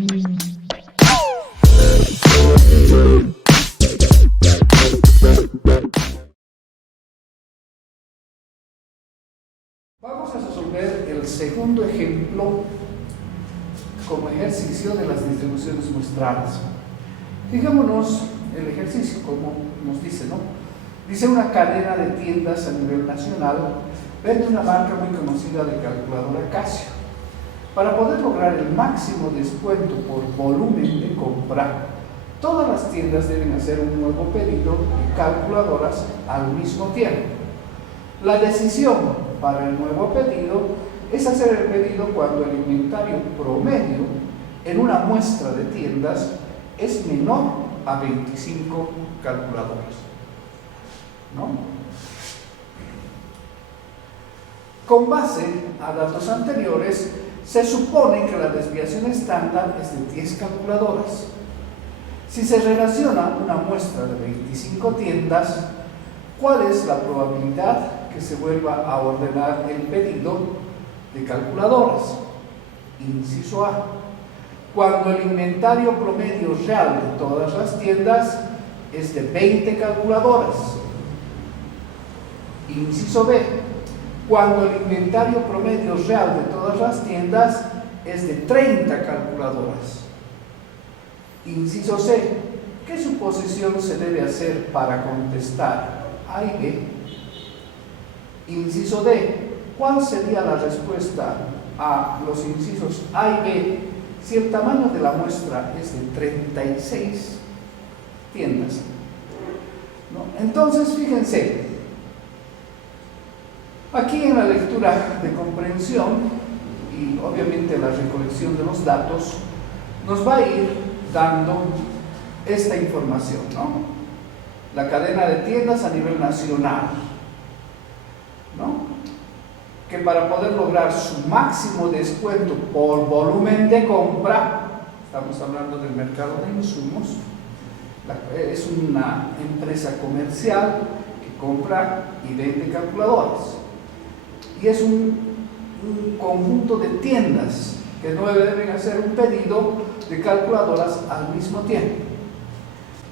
Vamos a resolver el segundo ejemplo como ejercicio de las distribuciones muestrales. Fijémonos el ejercicio como nos dice, ¿no? Dice: una cadena de tiendas a nivel nacional vende una marca muy conocida de calculadora Casio. Para poder lograr el máximo descuento por volumen de compra, todas las tiendas deben hacer un nuevo pedido de calculadoras al mismo tiempo. La decisión para el nuevo pedido es hacer el pedido cuando el inventario promedio en una muestra de tiendas es menor a 25 calculadoras, ¿no? Con base a datos anteriores, se supone que la desviación estándar es de 10 calculadoras. Si se relaciona una muestra de 25 tiendas, ¿cuál es la probabilidad que se vuelva a ordenar el pedido de calculadoras? Inciso A: cuando el inventario promedio real de todas las tiendas es de 20 calculadoras. Inciso B: cuando el inventario promedio real de todas las tiendas es de 30 calculadoras. Inciso C: ¿qué suposición se debe hacer para contestar A y B? Inciso D: ¿cuál sería la respuesta a los incisos A y B si el tamaño de la muestra es de 36 tiendas? ¿No? Entonces, fíjense, aquí en la lectura de comprensión y obviamente la recolección de los datos nos va a ir dando esta información, ¿no? La cadena de tiendas a nivel nacional, ¿no? Que para poder lograr su máximo descuento por volumen de compra, estamos hablando del mercado de insumos, es una empresa comercial que compra y vende calculadoras, y es un conjunto de tiendas que no deben hacer un pedido de calculadoras al mismo tiempo,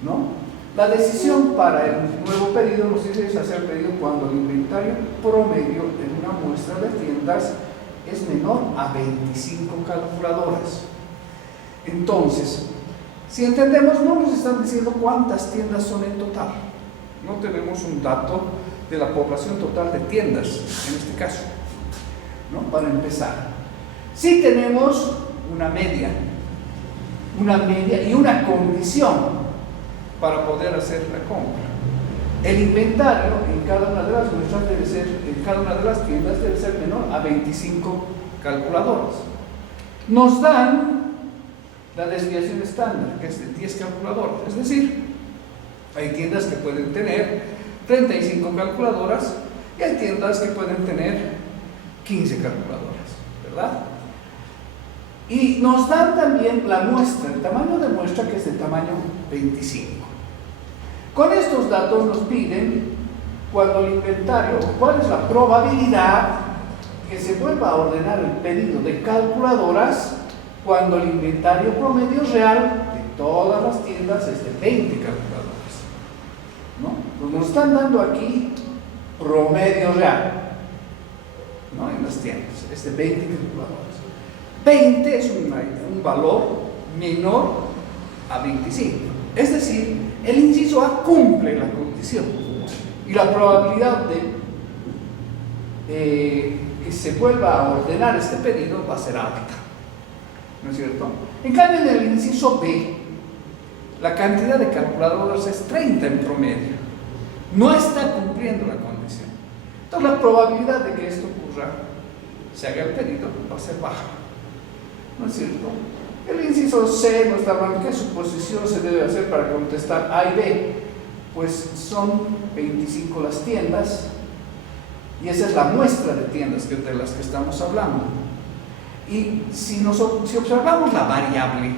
¿no? La decisión para el nuevo pedido nos dice es hacer pedido cuando el inventario promedio en una muestra de tiendas es menor a 25 calculadoras. Entonces, si entendemos, no nos están diciendo cuántas tiendas son en total. No tenemos un dato de la población total de tiendas, en este caso, ¿no? Para empezar, sí tenemos una media y una condición para poder hacer la compra. El inventario en cada una de las muestras debe ser, en cada una de las tiendas debe ser menor a 25 calculadoras. Nos dan la desviación estándar, que es de 10 calculadoras, es decir, hay tiendas que pueden tener 35 calculadoras y hay tiendas que pueden tener 15 calculadoras, ¿verdad? Y nos dan también la muestra, el tamaño de muestra, que es de tamaño 25. Con estos datos nos piden cuando el inventario, cuál es la probabilidad que se vuelva a ordenar el pedido de calculadoras cuando el inventario promedio real de todas las tiendas es de 20 calculadoras, ¿no? Pues nos están dando aquí promedio real, ¿no? En las tiendas es de 20 calculadoras. 20 es un valor menor a 25, es decir, el inciso A cumple la condición y la probabilidad de que se vuelva a ordenar este pedido va a ser alta, ¿no es cierto? En cambio, en el inciso B, la cantidad de calculadoras es 30 en promedio, no está cumpliendo la condición. Entonces, la probabilidad de que esto ocurra, se haga el pedido, va a ser baja, ¿no es cierto? El inciso C nos está hablando qué suposición se debe hacer para contestar A y B. Pues son 25 las tiendas y esa es la muestra de tiendas de las que estamos hablando. Y si observamos la variable,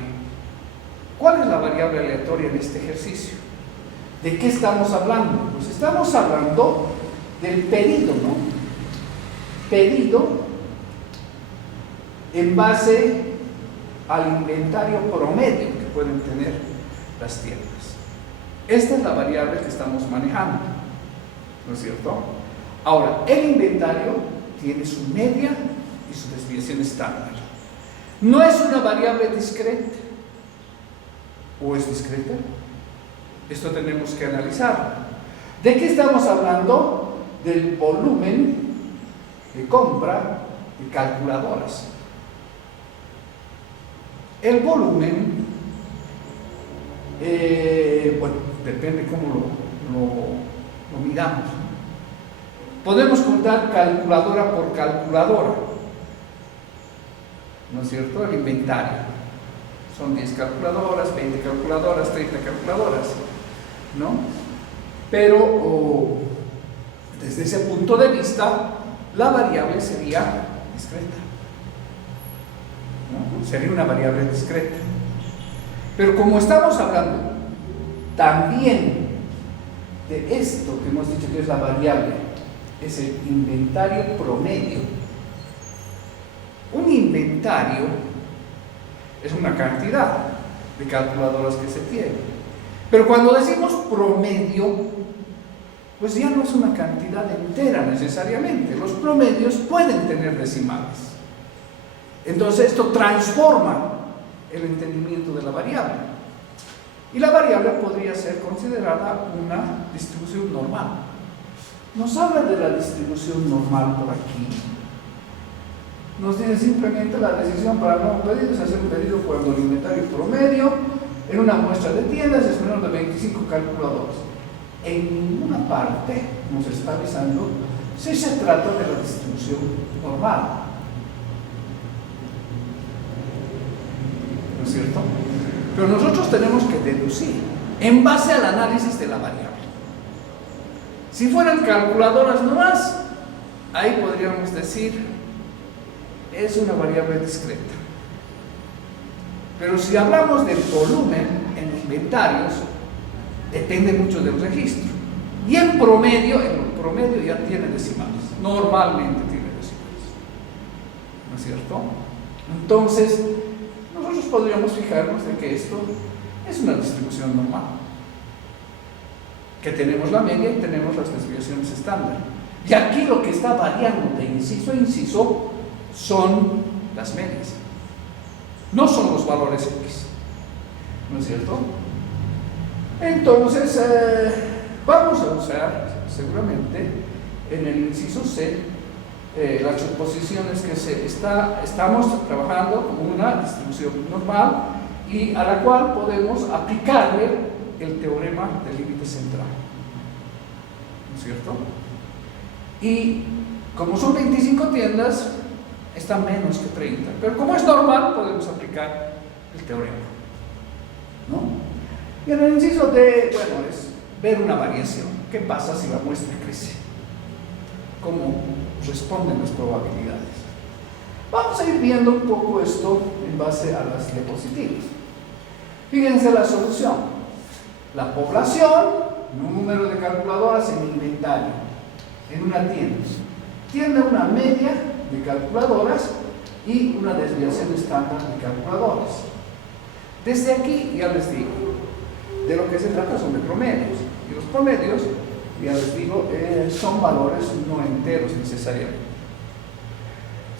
¿cuál es la variable aleatoria en este ejercicio? ¿De qué estamos hablando? Pues estamos hablando del pedido, ¿no? Pedido en base al inventario promedio que pueden tener las tiendas. Esta es la variable que estamos manejando, ¿no es cierto? Ahora, el inventario tiene su media y su desviación estándar. No es una variable discreta. ¿O es discreta? Esto tenemos que analizar. ¿De qué estamos hablando? Del volumen de compra de calculadoras. El volumen, bueno, depende cómo lo miramos. Podemos contar calculadora por calculadora, ¿no es cierto? El inventario. Son 10 calculadoras, 20 calculadoras, 30 calculadoras, ¿no? Pero desde ese punto de vista, la variable sería discreta, ¿no? Sería una variable discreta. Pero como estamos hablando también de esto que hemos dicho que es la variable, es el inventario promedio. Un inventario es una cantidad de calculadoras que se tiene. Pero cuando decimos promedio, pues ya no es una cantidad entera necesariamente. Los promedios pueden tener decimales. Entonces esto transforma el entendimiento de la variable. Y la variable podría ser considerada una distribución normal. Nos habla de la distribución normal por aquí. Nos dice simplemente la decisión para el nuevo pedido es hacer un pedido cuando el inventario promedio en una muestra de tiendas es menor de 25 calculadoras. En ninguna parte nos está avisando si se trata de la distribución normal. ¿No es cierto? Pero nosotros tenemos que deducir en base al análisis de la variable. Si fueran calculadoras nomás, ahí podríamos decir es una variable discreta. Pero si hablamos del volumen en inventarios, depende mucho del registro. Y en promedio ya tiene decimales. Normalmente tiene decimales. ¿No es cierto? Entonces, nosotros podríamos fijarnos de que esto es una distribución normal. Que tenemos la media y tenemos las desviaciones estándar. Y aquí lo que está variando de inciso a inciso son las medias. No son los valores X. ¿No es cierto? Entonces, vamos a usar seguramente en el inciso C las suposiciones que estamos trabajando como una distribución normal y a la cual podemos aplicarle el teorema del límite central. ¿No es cierto? Y como son 25 tiendas, está menos que 30. Pero como es normal, podemos aplicar el teorema, ¿no? Y en el inciso D, bueno, es ver una variación. ¿Qué pasa si la muestra crece? ¿Cómo responden las probabilidades? Vamos a ir viendo un poco esto en base a las diapositivas. Fíjense la solución. La población, un número de calculadoras en inventario, en una tienda. Tiene una media de calculadoras y una desviación estándar de calculadoras. Desde aquí ya les digo, de lo que se trata son de promedios, y los promedios, ya les digo, son valores no enteros necesariamente.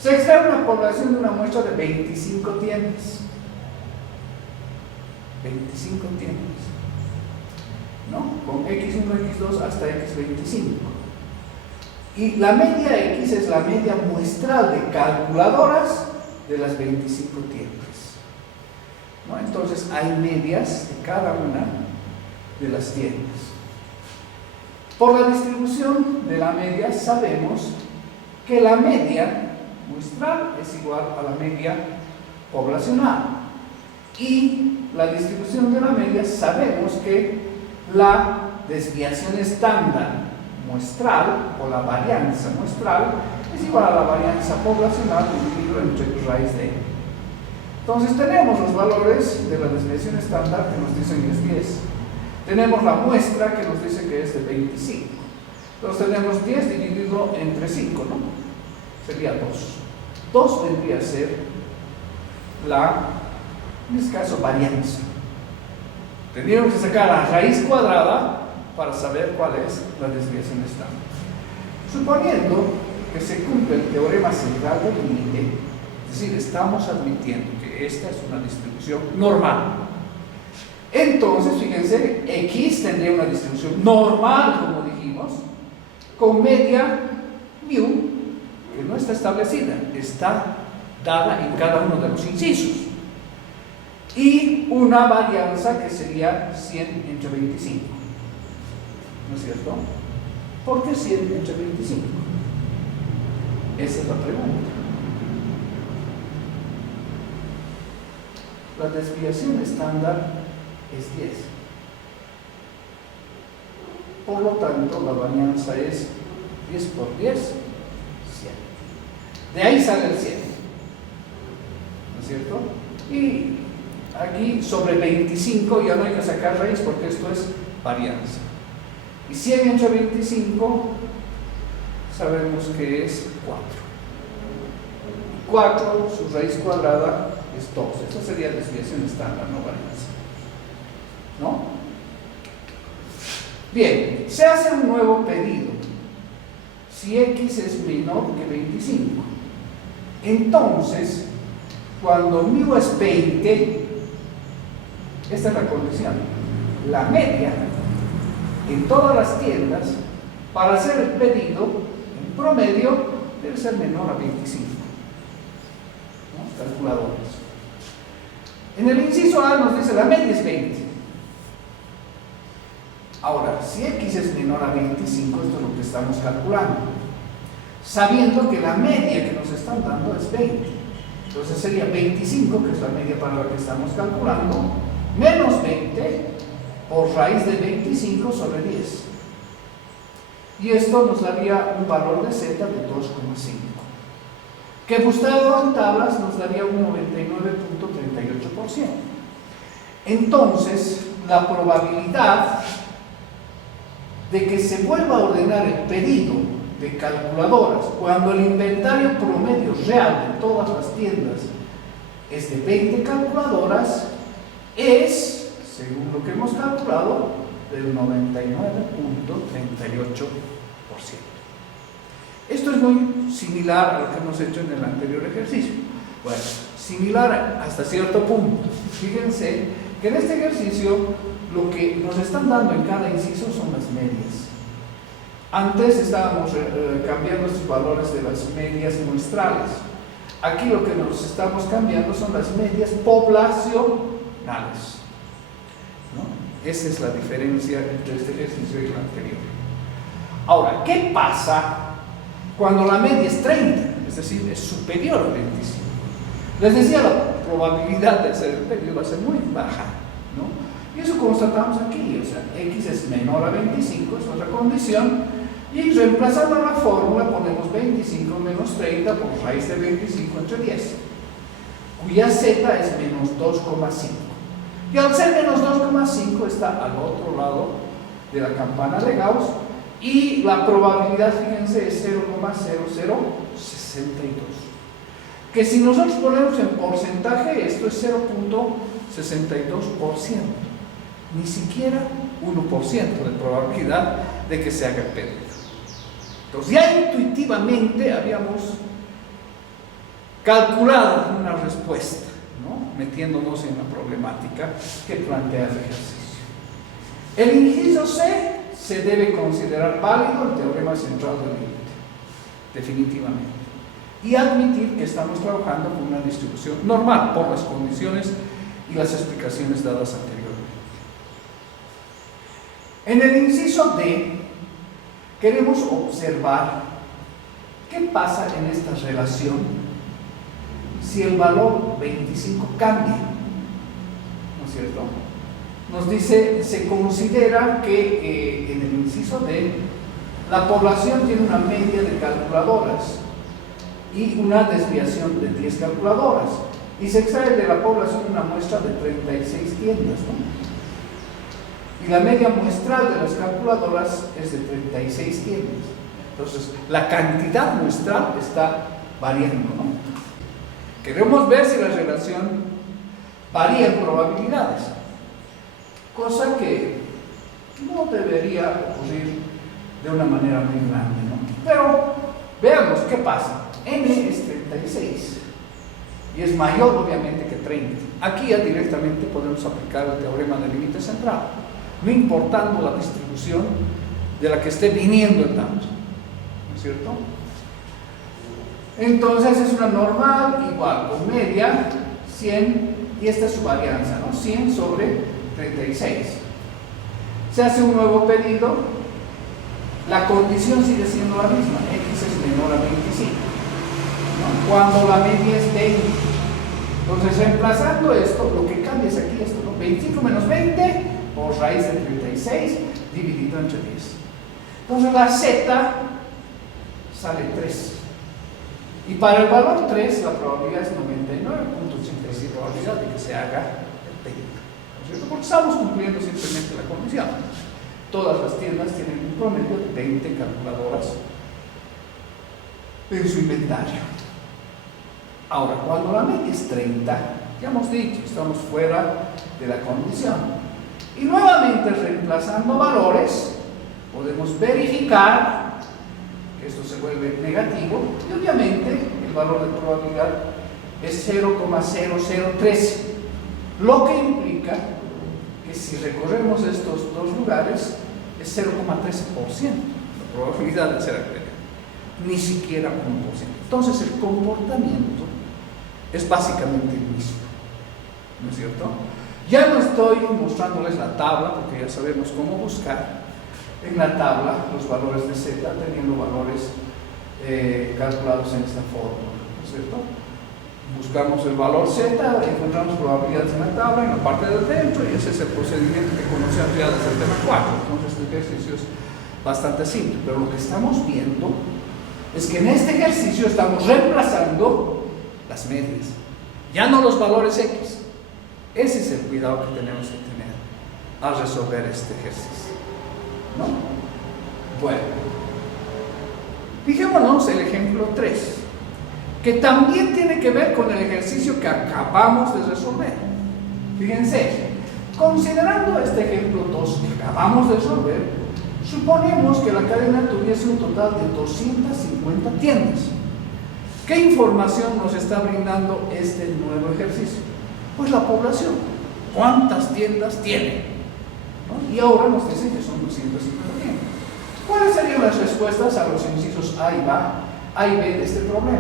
Se extrae una población de una muestra de 25 tiendas. 25 tiendas, ¿no? Con X1, X2 hasta X25. Y la media X es la media muestral de calculadoras de las 25 tiendas, ¿no? Entonces hay medias de cada una de las tiendas. Por la distribución de la media sabemos que la media muestral es igual a la media poblacional. Y la distribución de la media sabemos que la desviación estándar muestral o la varianza muestral es igual a la varianza poblacional dividido entre raíz de n. Entonces tenemos los valores de la desviación estándar que nos dicen que es 10. Tenemos la muestra que nos dice que es de 25. Entonces tenemos 10 dividido entre 5, ¿no? Sería 2. 2 vendría a ser la En este caso, varianza. Tendríamos que sacar la raíz cuadrada para saber cuál es la desviación estándar. Suponiendo que se cumple el teorema central del límite, es decir, estamos admitiendo que esta es una distribución normal. Entonces, fíjense, X tendría una distribución normal, como dijimos, con media mu, que no está establecida, está dada en cada uno de los incisos. Y una varianza que sería 100 entre 25. ¿No es cierto? ¿Por qué 100 entre 25? Esa es la pregunta. La desviación estándar es 10. Por lo tanto, la varianza es 10 por 10, 100. De ahí sale el 100. ¿No es cierto? Y aquí sobre 25 ya no hay que sacar raíz porque esto es varianza. Y 100 entre 25 sabemos que es 4. 4, su raíz cuadrada es 2. Esta sería desviación estándar, no varianza. ¿No? Bien, se hace un nuevo pedido. Si X es menor que 25. Entonces, cuando mu es 20, esta es la condición. La media en todas las tiendas, para hacer el pedido, en promedio, debe ser menor a 25. ¿No? Calculadores. En el inciso A nos dice la media es 20. Ahora, si X es menor a 25, esto es lo que estamos calculando, sabiendo que la media que nos están dando es 20. Entonces sería 25, que es la media para la que estamos calculando, menos 20 por raíz de 25 sobre 10. Y esto nos daría un valor de z de 2,5. Que buscado en tablas nos daría un 99.38%. Entonces, la probabilidad de que se vuelva a ordenar el pedido de calculadoras cuando el inventario promedio real de todas las tiendas es de 20 calculadoras es, según lo que hemos calculado, del 99.38%. Esto es muy similar a lo que hemos hecho en el anterior ejercicio. Bueno, similar hasta cierto punto. Fíjense que en este ejercicio lo que nos están dando en cada inciso son las medias. Antes estábamos cambiando estos valores de las medias muestrales. Aquí lo que nos estamos cambiando son las medias poblacionales. ¿No? Esa es la diferencia entre este ejercicio y el anterior. Ahora, ¿qué pasa cuando la media es 30? Es decir, es superior a 25. Les decía, la probabilidad de hacer el pedido va a ser muy baja, ¿no? Y eso constatamos aquí, o sea, X es menor a 25, es otra condición, y reemplazando la fórmula ponemos 25 menos 30 por raíz de 25 entre 10, cuya z es menos 2,5. Y al ser menos 2,5 está al otro lado de la campana de Gauss, y la probabilidad, fíjense, es 0,0062. Que si nosotros ponemos en porcentaje, esto es 0.62%, ni siquiera 1% de probabilidad de que se haga el pedido. Entonces ya intuitivamente habíamos calculado una respuesta, ¿no? Metiéndonos en la problemática que plantea el ejercicio. El inciso C se debe considerar válido el teorema central del límite, definitivamente, y admitir que estamos trabajando con una distribución normal por las condiciones y las explicaciones dadas anteriormente. En el inciso D queremos observar qué pasa en esta relación si el valor 25 cambia, ¿no es cierto? Nos dice, se considera que en el inciso D la población tiene una media de calculadoras y una desviación de 10 calculadoras, y se extrae de la población una muestra de 36 tiendas, ¿no? Y la media muestral de las calculadoras es de 36 tiendas. Entonces, la cantidad muestral está variando, ¿no? Queremos ver si la relación varían probabilidades, cosa que no debería ocurrir de una manera muy grande, ¿no? Pero veamos qué pasa. N es 36 y es mayor obviamente que 30. Aquí ya directamente podemos aplicar el teorema del límite central, no importando la distribución de la que esté viniendo el dato, ¿no es cierto? Entonces es una normal igual con media 100 y esta es su varianza, ¿no? 100 sobre 36. Se hace un nuevo pedido, la condición sigue siendo la misma, x es menor a 25, ¿no? Cuando la media es 20. Entonces reemplazando esto, lo que cambia es aquí esto, ¿no? 25 menos 20 por raíz de 36 dividido entre 10. Entonces la z sale 3. Y para el valor 3 la probabilidad es 99.86 probabilidad de que se haga el pedido, ¿no es cierto? Porque estamos cumpliendo simplemente la condición. Todas las tiendas tienen un promedio de 20 calculadoras en su inventario. Ahora, cuando la media es 30, ya hemos dicho, estamos fuera de la condición. Y nuevamente reemplazando valores, podemos verificar que esto se vuelve negativo y obviamente el valor de probabilidad es 0,0013, lo que implica que si recorremos estos dos lugares es 0,13% la probabilidad de ser agredido, ni siquiera 1%. Entonces el comportamiento es básicamente el mismo, ¿no es cierto? Ya no estoy mostrándoles la tabla porque ya sabemos cómo buscar en la tabla los valores de z teniendo valores calculados en esta fórmula, ¿no es cierto? Buscamos el valor z, encontramos probabilidades en la tabla, en la parte de dentro, y ese es el procedimiento que conocemos ya desde el tema 4. Entonces este ejercicio es bastante simple, pero lo que estamos viendo es que en este ejercicio estamos reemplazando las medias, ya no los valores x. Ese es el cuidado que tenemos que tener al resolver este ejercicio, ¿no? Bueno, fijémonos el ejemplo 3, que también tiene que ver con el ejercicio que acabamos de resolver. Fíjense, considerando este ejemplo 2 que acabamos de resolver, suponemos que la cadena tuviese un total de 250 tiendas. ¿Qué información nos está brindando este nuevo ejercicio? Pues la población. ¿Cuántas tiendas tiene? ¿No? Y ahora nos dicen que son 250 tiendas. ¿Cuáles serían las respuestas a los incisos A y B de este problema?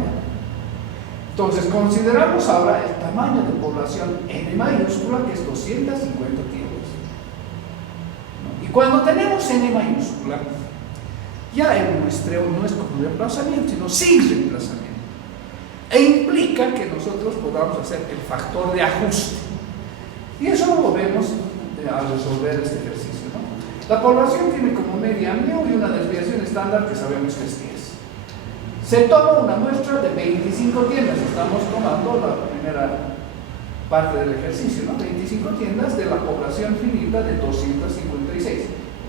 Entonces, consideramos ahora el tamaño de población n mayúscula, que es 250 tiendas. ¿No? Y cuando tenemos n mayúscula, ya el muestreo no es con reemplazamiento, sino sin reemplazamiento. E implica que nosotros podamos hacer el factor de ajuste. Y eso lo vemos al resolver este ejercicio, ¿no? La población tiene como media mu y una desviación estándar que sabemos que es 10. Se toma una muestra de 25 tiendas, estamos tomando la primera parte del ejercicio, ¿no? 25 tiendas de la población finita de 256.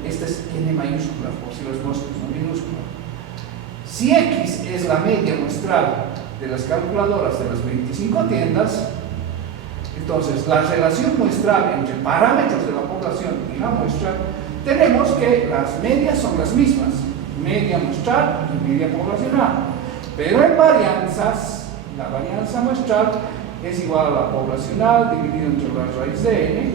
Esta es n mayúscula, por si los muestras, no minúscula. Si x es la media muestral de las calculadoras de las 25 tiendas, entonces la relación muestral entre parámetros de la población y la muestra, tenemos que las medias son las mismas, media muestral y media poblacional, pero en varianzas, la varianza muestral es igual a la poblacional dividido entre la raíz de n,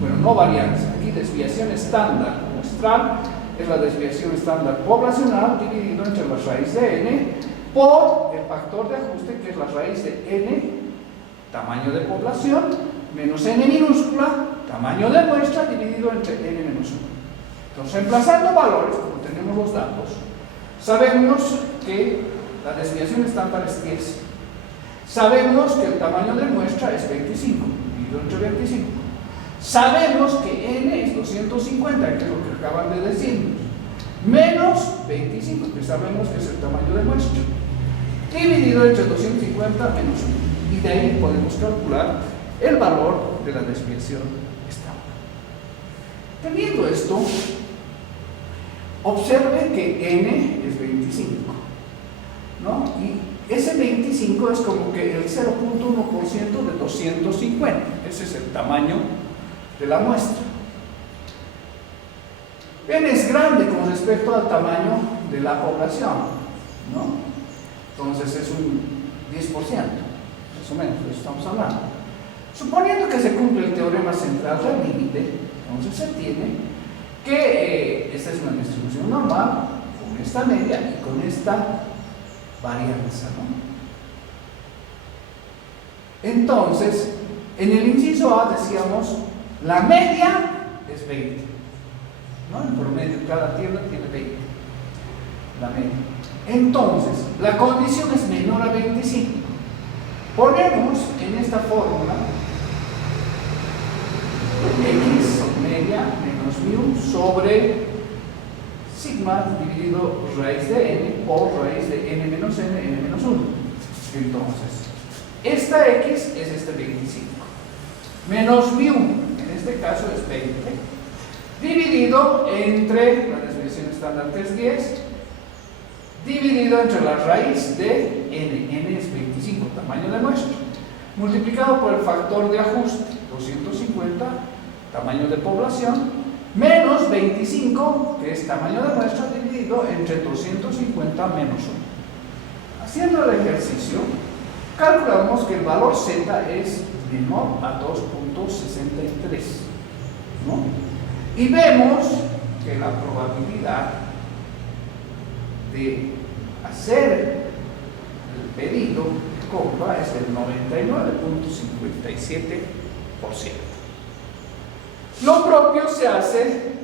bueno, no varianza, aquí desviación estándar muestral es la desviación estándar poblacional dividido entre la raíz de n por el factor de ajuste que es la raíz de n, tamaño de población, menos n minúscula, tamaño de muestra dividido entre n menos 1. Entonces, reemplazando valores, como tenemos los datos, sabemos que la desviación estándar es 10. Sabemos que el tamaño de muestra es 25, dividido entre 25. Sabemos que n es 250, que es lo que acaban de decir, menos 25, que sabemos que es el tamaño de muestra, dividido entre 250 menos 1. Y de ahí podemos calcular el valor de la desviación estándar. Teniendo esto, observe que n es 25, ¿no? Y ese 25 es como que el 0.1% de 250. Ese es el tamaño de la muestra. N es grande con respecto al tamaño de la población, ¿no? Entonces es un 10%, más o menos, de eso estamos hablando. Suponiendo que se cumple el teorema central del límite, entonces se tiene que esta es una distribución normal, con esta media y con esta varianza, ¿no? Entonces, en el inciso A decíamos, la media es 20, ¿no? En promedio cada tienda tiene 20, la media. Entonces, la condición es menor a 25. Ponemos en esta fórmula x media menos mu sobre sigma dividido raíz de n por raíz de n menos 1. Entonces, esta x es este 25 menos mu, en este caso es 20, dividido entre la desviación estándar que es 10, dividido entre la raíz de n es 25, tamaño de muestra, multiplicado por el factor de ajuste, 250, tamaño de población, menos 25, que es tamaño de muestra, dividido entre 250 menos 1. Haciendo el ejercicio, calculamos que el valor z es menor a 2.63, ¿no? Y vemos que la probabilidad de hacer el pedido de compra es del 99.57%. Lo propio se hace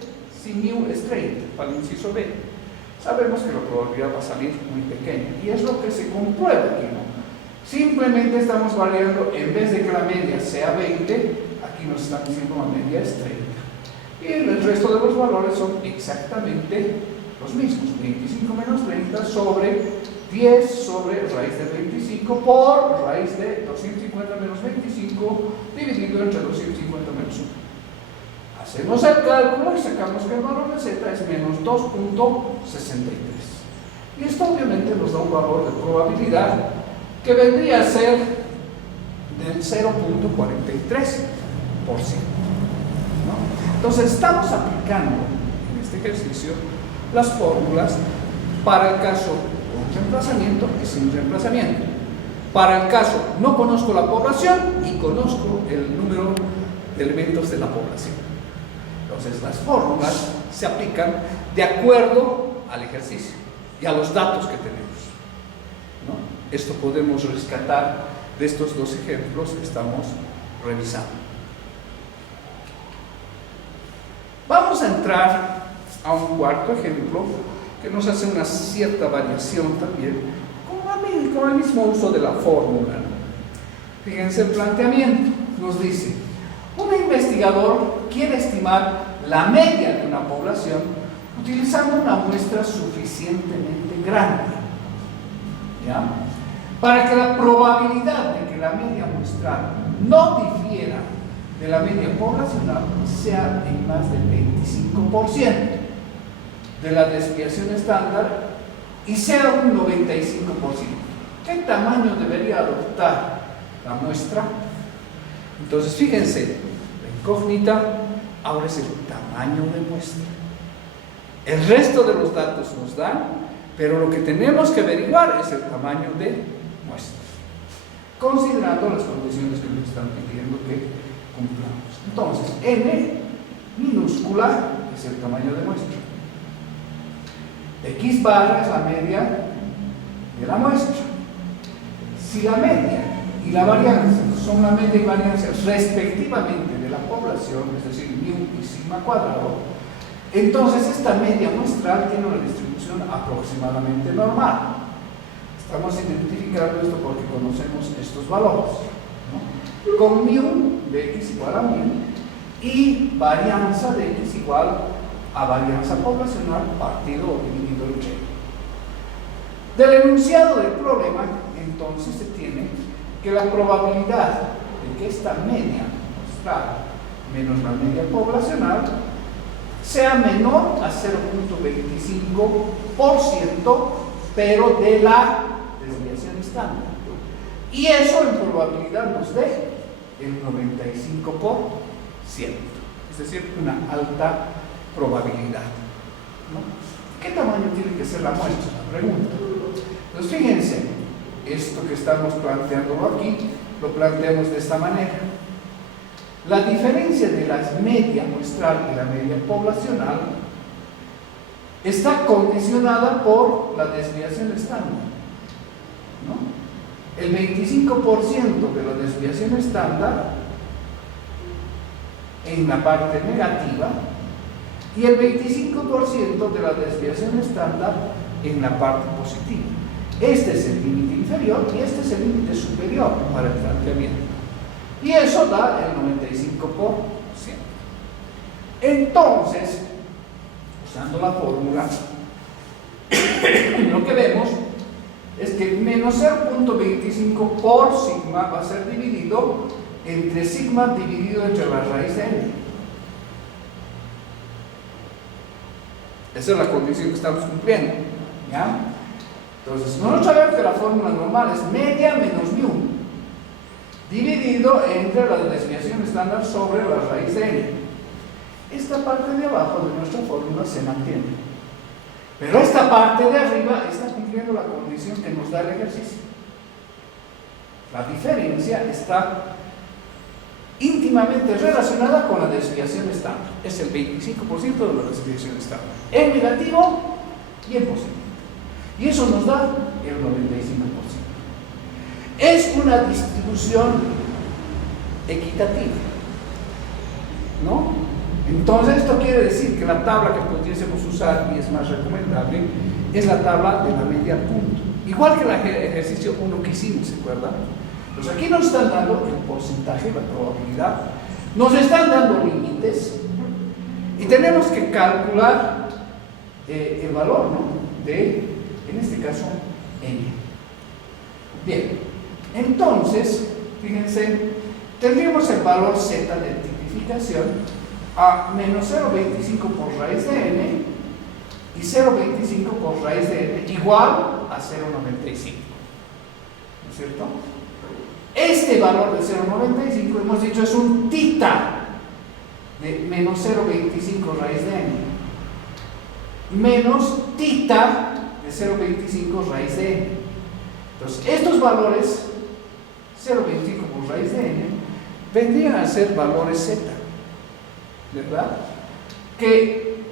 si mu es 30, para el inciso B. Sabemos que la probabilidad va a salir muy pequeña y es lo que se comprueba aquí, ¿no? Simplemente estamos variando, en vez de que la media sea 20, aquí nos están diciendo la media es 30. Y el resto de los valores son exactamente los mismos, 25 menos 30 sobre 10 sobre raíz de 25 por raíz de 250 menos 25 dividido entre 250 menos 1. Hacemos el cálculo y sacamos que el valor de z es menos 2.63. Y esto obviamente nos da un valor de probabilidad que vendría a ser del 0.43%, ¿no? Entonces estamos aplicando en este ejercicio las fórmulas para el caso con reemplazamiento y sin reemplazamiento. Para el caso no conozco la población y conozco el número de elementos de la población. Entonces las fórmulas se aplican de acuerdo al ejercicio y a los datos que tenemos, ¿no? Esto podemos rescatar de estos dos ejemplos que estamos revisando. Vamos a entrar a un cuarto ejemplo que nos hace una cierta variación también con el mismo uso de la fórmula. Fíjense el planteamiento. Nos dice, un investigador quiere estimar la media de una población utilizando una muestra suficientemente grande, ¿ya?, para que la probabilidad de que la media muestral no difiera de la media poblacional sea en más del 25% de la desviación estándar y sea un 95%. ¿Qué tamaño debería adoptar la muestra? Entonces, fíjense, la incógnita ahora es el tamaño de muestra. El resto de los datos nos dan, pero lo que tenemos que averiguar es el tamaño de muestra, considerando las condiciones que nos están pidiendo que cumplamos. Entonces, n minúscula es el tamaño de muestra. X barra es la media de la muestra. Si la media y la varianza son la media y varianza respectivamente de la población, es decir, mu y sigma cuadrado, entonces esta media muestral tiene una distribución aproximadamente normal. Estamos identificando esto porque conocemos estos valores, ¿no? Con mu de x igual a mu y varianza de x igual a varianza poblacional partido o dividido entre y. Del enunciado del problema, entonces se tiene que la probabilidad de que esta media muestral menos la media poblacional sea menor a 0.25%, pero de la desviación estándar estándar. Y eso en probabilidad nos dé el 95%, es decir, una alta probabilidad, ¿no? ¿Qué tamaño tiene que ser la muestra? La pregunta. Pues fíjense, esto que estamos planteándolo aquí, lo planteamos de esta manera. La diferencia de la media muestral y la media poblacional está condicionada por la desviación estándar, ¿no? El 25% de la desviación estándar en la parte negativa y el 25% de la desviación estándar en la parte positiva. Este es el límite inferior y este es el límite superior para el planteamiento. Y eso da el 95%. Entonces, usando la fórmula, lo que vemos es que menos 0.25 por sigma va a ser dividido entre sigma dividido entre la raíz de n. Esa es la condición que estamos cumpliendo, ¿ya? Entonces, nosotros sabemos que la fórmula normal es media menos mu dividido entre la desviación estándar sobre la raíz de n. Esta parte de abajo de nuestra fórmula se mantiene, pero esta parte de arriba está cumpliendo la condición que nos da el ejercicio. La diferencia está íntimamente relacionada con la desviación estándar. Es el 25% de la desviación estándar, en negativo y en positivo. Y eso nos da el 95%. Es una distribución equitativa, ¿no? Entonces esto quiere decir que la tabla que pudiésemos usar, y es más recomendable, es la tabla de la media punto. Igual que el ejercicio 1 que hicimos, ¿se acuerdan? Pues aquí nos están dando el porcentaje, la probabilidad, nos están dando límites y tenemos que calcular el valor, ¿no? De, en este caso, n. Bien, entonces, fíjense, tendríamos el valor z de tipificación a menos 0.25 por raíz de n y 0.25 por raíz de n igual a 0.95, ¿no es cierto? Este valor de 0.95 hemos dicho es un tita de menos 0.25 raíz de n menos tita de 0.25 raíz de n. Entonces estos valores 0.25 por raíz de n vendrían a ser valores z, ¿verdad? Que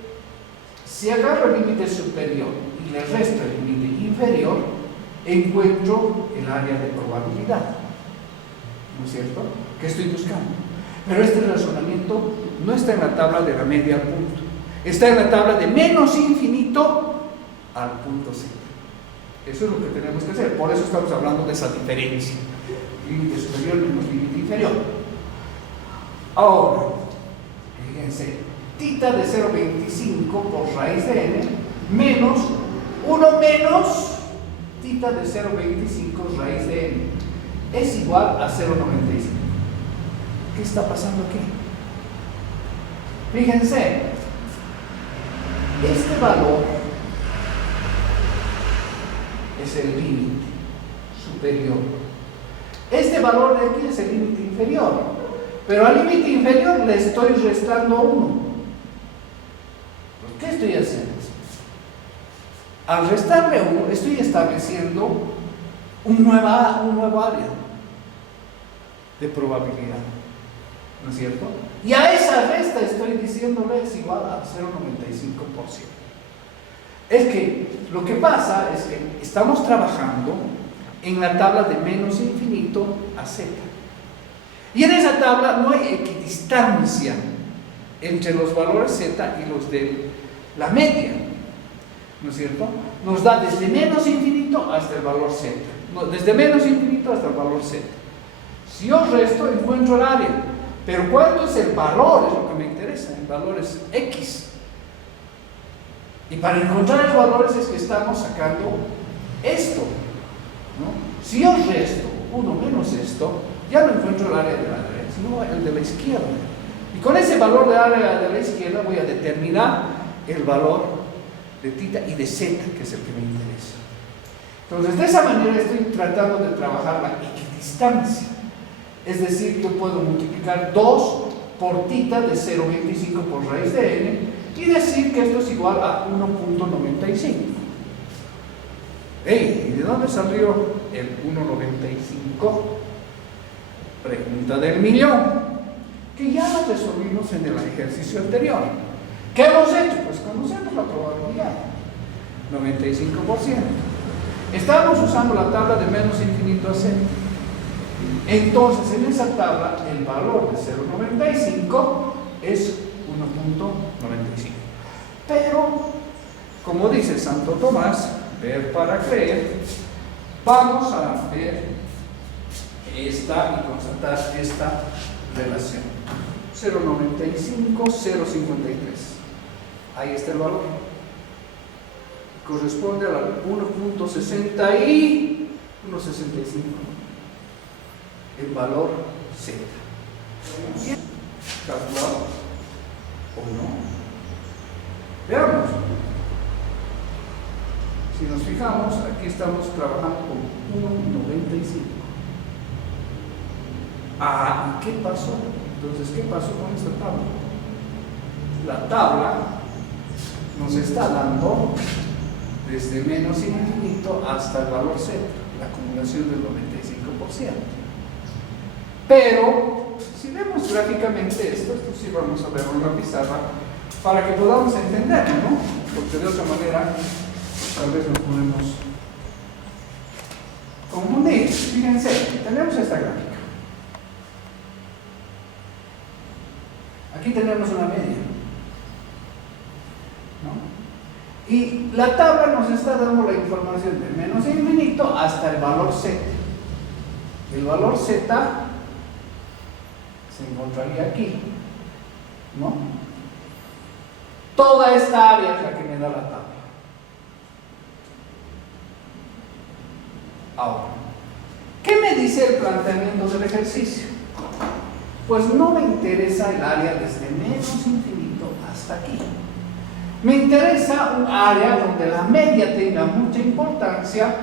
si agarro el límite superior y le resto el límite inferior, encuentro el área de probabilidad, ¿no es cierto? ¿Qué estoy buscando? Pero este razonamiento no está en la tabla de la media al punto, está en la tabla de menos infinito al punto z. Eso es lo que tenemos que hacer, por eso estamos hablando de esa diferencia, límite superior menos límite inferior. Ahora, fíjense, tita de 0.25 por raíz de n menos 1 menos tita de 0.25 raíz de n es igual a 0.95. ¿Qué está pasando aquí? Fíjense, este valor es el límite superior. Este valor de aquí es el límite inferior. Pero al límite inferior le estoy restando 1. ¿Qué estoy haciendo? Al restarle 1 estoy estableciendo un nuevo área de probabilidad, ¿no es cierto? Y a esa resta estoy diciéndole es igual a 0.95%. Es que lo que pasa es que estamos trabajando en la tabla de menos infinito a z. Y en esa tabla no hay equidistancia entre los valores z y los de la media, ¿no es cierto? Nos da desde menos infinito hasta el valor z, no, desde menos infinito hasta el valor z. Si yo resto, encuentro el área, pero ¿cuánto es el valor? Es lo que me interesa, el valor es x. Y para encontrar los valores es que estamos sacando esto, ¿no? Si yo resto 1 menos esto, ya no encuentro el área de la derecha, sino el de la izquierda. Y con ese valor de área de la izquierda voy a determinar el valor de tita y de z, que es el que me interesa. Entonces, de esa manera estoy tratando de trabajar la equidistancia. Es decir, yo puedo multiplicar 2 por tita de 0,25 por raíz de n y decir que esto es igual a 1.95. ¿Y de dónde salió el 1.95? Pregunta del millón, que ya lo resolvimos en el ejercicio anterior. ¿Qué hemos hecho? Pues conocemos la probabilidad, 95%. Estamos usando la tabla de menos infinito a 0. Entonces, en esa tabla, el valor de 0,95 es 1.95. Pero, como dice Santo Tomás, ver para creer, vamos a ver esta y constatar esta relación. 0,95, 0,53. Ahí está el valor. Corresponde a la 1.60 y 1.65. El valor Z. ¿Calculado o no? Veamos. Si nos fijamos, aquí estamos trabajando con 1.95. ¿Y qué pasó? Entonces, ¿qué pasó con esta tabla? La tabla nos está dando desde menos infinito hasta el valor Z, la acumulación del 95%. Pero, si vemos gráficamente esto sí vamos a verlo en la pizarra para que podamos entenderlo, ¿no? Porque de otra manera, tal vez nos podemos confundir. Fíjense, tenemos esta gráfica. Aquí tenemos una media, ¿no? Y la tabla nos está dando la información de menos infinito hasta el valor Z. El valor Z se encontraría aquí, ¿no? Toda esta área es la que me da la tabla. Ahora, ¿qué me dice el planteamiento del ejercicio? Pues no me interesa el área desde menos infinito hasta aquí. Me interesa un área donde la media tenga mucha importancia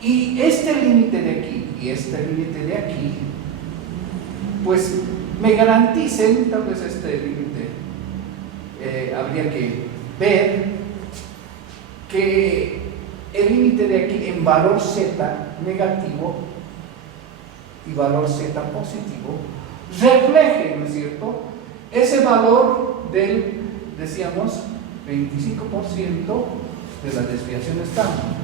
y este límite de aquí y este límite de aquí, pues me garanticen, tal vez este límite habría que ver que el límite de aquí en valor Z negativo y valor Z positivo refleje, ¿no es cierto?, ese valor del, decíamos, 25% de la desviación estándar.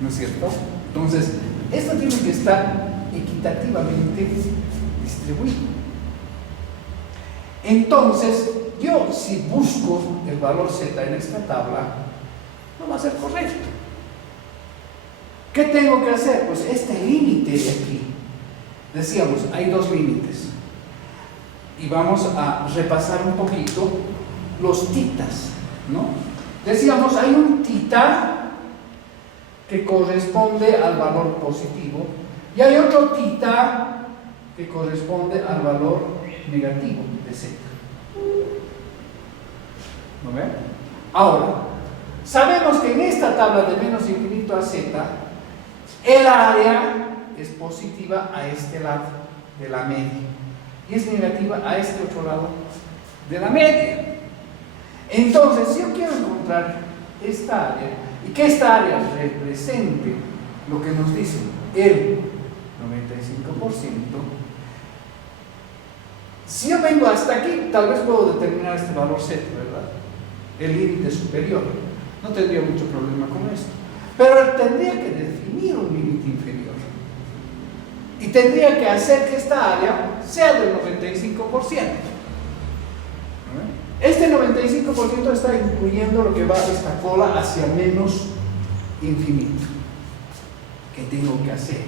¿No es cierto? Entonces, esto tiene que estar equitativamente distribuido. Entonces, yo si busco el valor Z en esta tabla, no va a ser correcto. ¿Qué tengo que hacer? Pues este límite de aquí, decíamos, hay dos límites. Y vamos a repasar un poquito los titas, ¿no? Decíamos, hay un tita que corresponde al valor positivo y hay otro tita que corresponde al valor negativo de Z. ¿No ven? Ahora, sabemos que en esta tabla de menos infinito a Z, el área es positiva a este lado de la media y es negativa a este otro lado de la media. Entonces, si yo quiero encontrar esta área y que esta área represente lo que nos dice el 95%, si yo vengo hasta aquí, tal vez puedo determinar este valor Z, ¿verdad? El límite superior. No tendría mucho problema con esto. Pero tendría que definir un límite inferior. Y tendría que hacer que esta área sea del 95%. Este 95% está incluyendo lo que va de esta cola hacia menos infinito. ¿Qué tengo que hacer?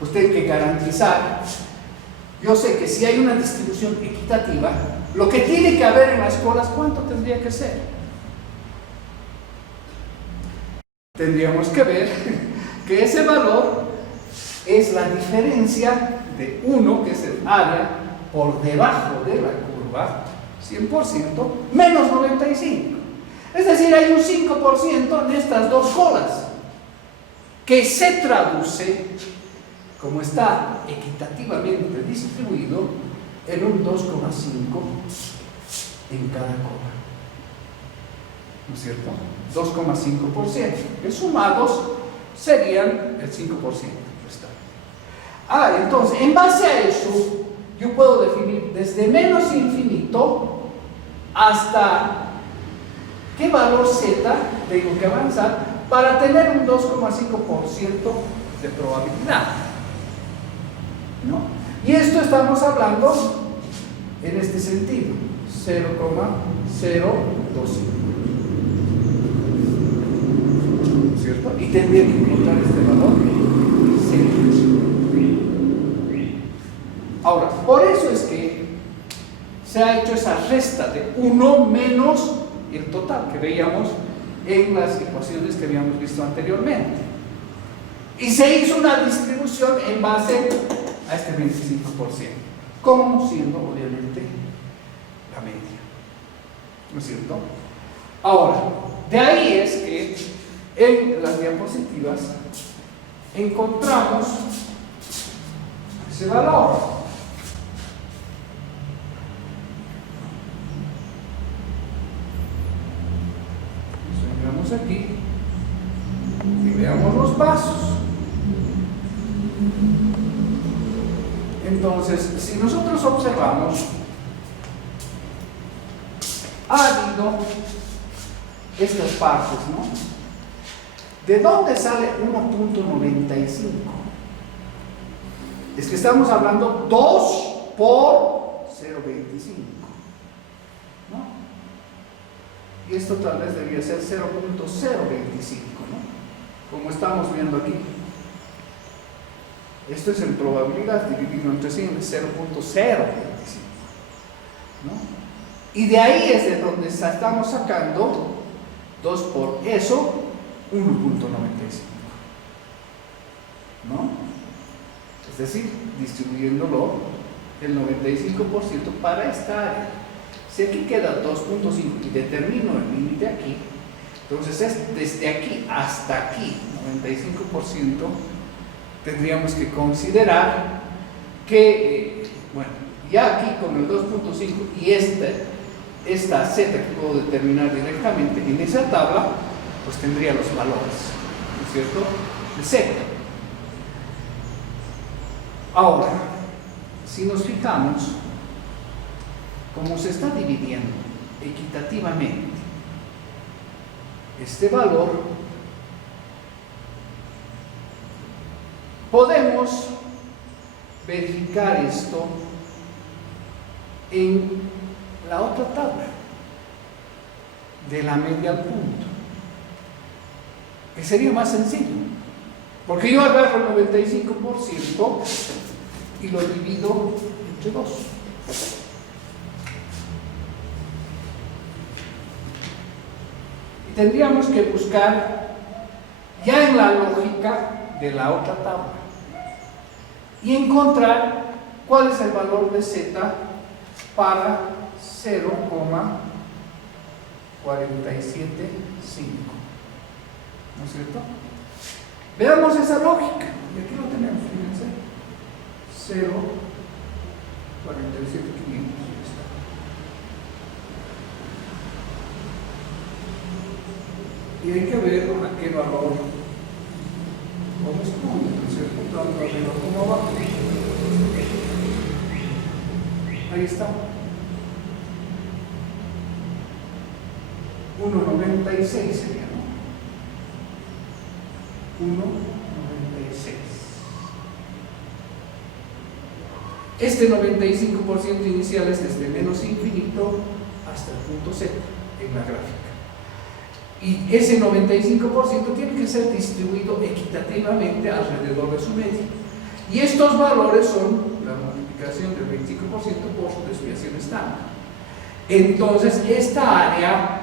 Pues tengo que garantizar. Yo sé que si hay una distribución equitativa, lo que tiene que haber en las colas, ¿cuánto tendría que ser? Tendríamos que ver que ese valor es la diferencia de 1, que es el área por debajo de la curva, 100% menos 95. Es decir, hay un 5% en estas dos colas, que se traduce, como está equitativamente distribuido, en un 2,5 en cada cola. ¿No es cierto? 2,5%, que sumados serían el 5% restante. Entonces, en base a eso, yo puedo definir desde menos infinito hasta qué valor z tengo que avanzar para tener un 2,5% de probabilidad, ¿no? Y esto estamos hablando en este sentido, 0,025, ¿cierto? Y tendría que encontrar este valor 0. Ahora, por eso es que se ha hecho esa resta de 1 menos el total que veíamos en las ecuaciones que habíamos visto anteriormente. Y se hizo una distribución en base a este 25%, como siendo obviamente la media. ¿No es cierto? Ahora, de ahí es que en las diapositivas encontramos ese valor. Aquí y veamos los pasos. Entonces, si nosotros observamos, ha habido estas partes, ¿no? ¿De dónde sale 1.95? Es que estamos hablando 2 por 0.25, ¿no? Y esto tal vez debería ser 0.025, ¿no? Como estamos viendo aquí. Esto es en probabilidad dividido entre 100, es 0.025, ¿no? Y de ahí es de donde estamos sacando 2 por eso, 1.95, ¿no? Es decir, distribuyéndolo el 95% para esta área. Si aquí queda 2.5 y determino el límite aquí, entonces es desde aquí hasta aquí, 95%, tendríamos que considerar que, bueno, ya aquí con el 2.5 y esta z que puedo determinar directamente en esa tabla, pues tendría los valores, ¿no es cierto?, de z. Ahora, si nos fijamos, como se está dividiendo equitativamente este valor, podemos verificar esto en la otra tabla de la media al punto, que sería más sencillo, porque yo agarro el 95% y lo divido entre 2. Y tendríamos que buscar ya en la lógica de la otra tabla y encontrar cuál es el valor de z para 0,475, ¿no es cierto? Veamos esa lógica, y aquí lo tenemos, fíjense, 0,47500. Y hay que ver a qué valor corresponde, ¿no es cierto?, tanto arriba como abajo. Ahí está. 1,96 sería, ¿no? 1,96. Este 95% inicial es desde menos infinito hasta el punto Z en la gráfica. Y ese 95% tiene que ser distribuido equitativamente alrededor de su media. Y estos valores son la multiplicación del 25% por su desviación estándar. Entonces, esta área,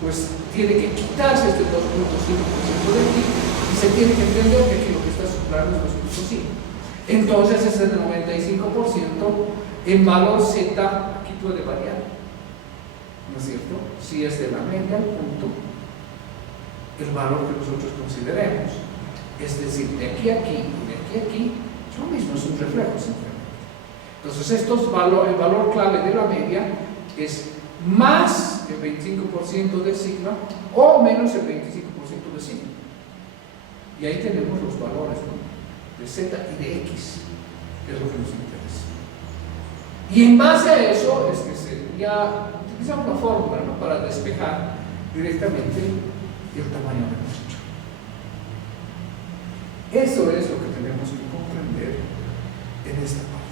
pues, tiene que quitarse este 2.5% de aquí y se tiene que entender que aquí lo que está superando es 2.5. Entonces ese 95% en valor Z aquí puede variar, ¿no es cierto? Si es de la media al punto, el valor que nosotros consideremos, es decir, de aquí a aquí y de aquí a aquí, lo mismo, es un reflejo simplemente. Entonces el valor clave de la media es más el 25% de sigma o menos el 25% de sigma. Y ahí tenemos los valores, ¿no?, de Z y de X, que es lo que nos interesa. Y en base a eso es que ya utilizamos la fórmula, ¿no?, para despejar directamente el tamaño de nuestro. Eso es lo que tenemos que comprender en esta parte.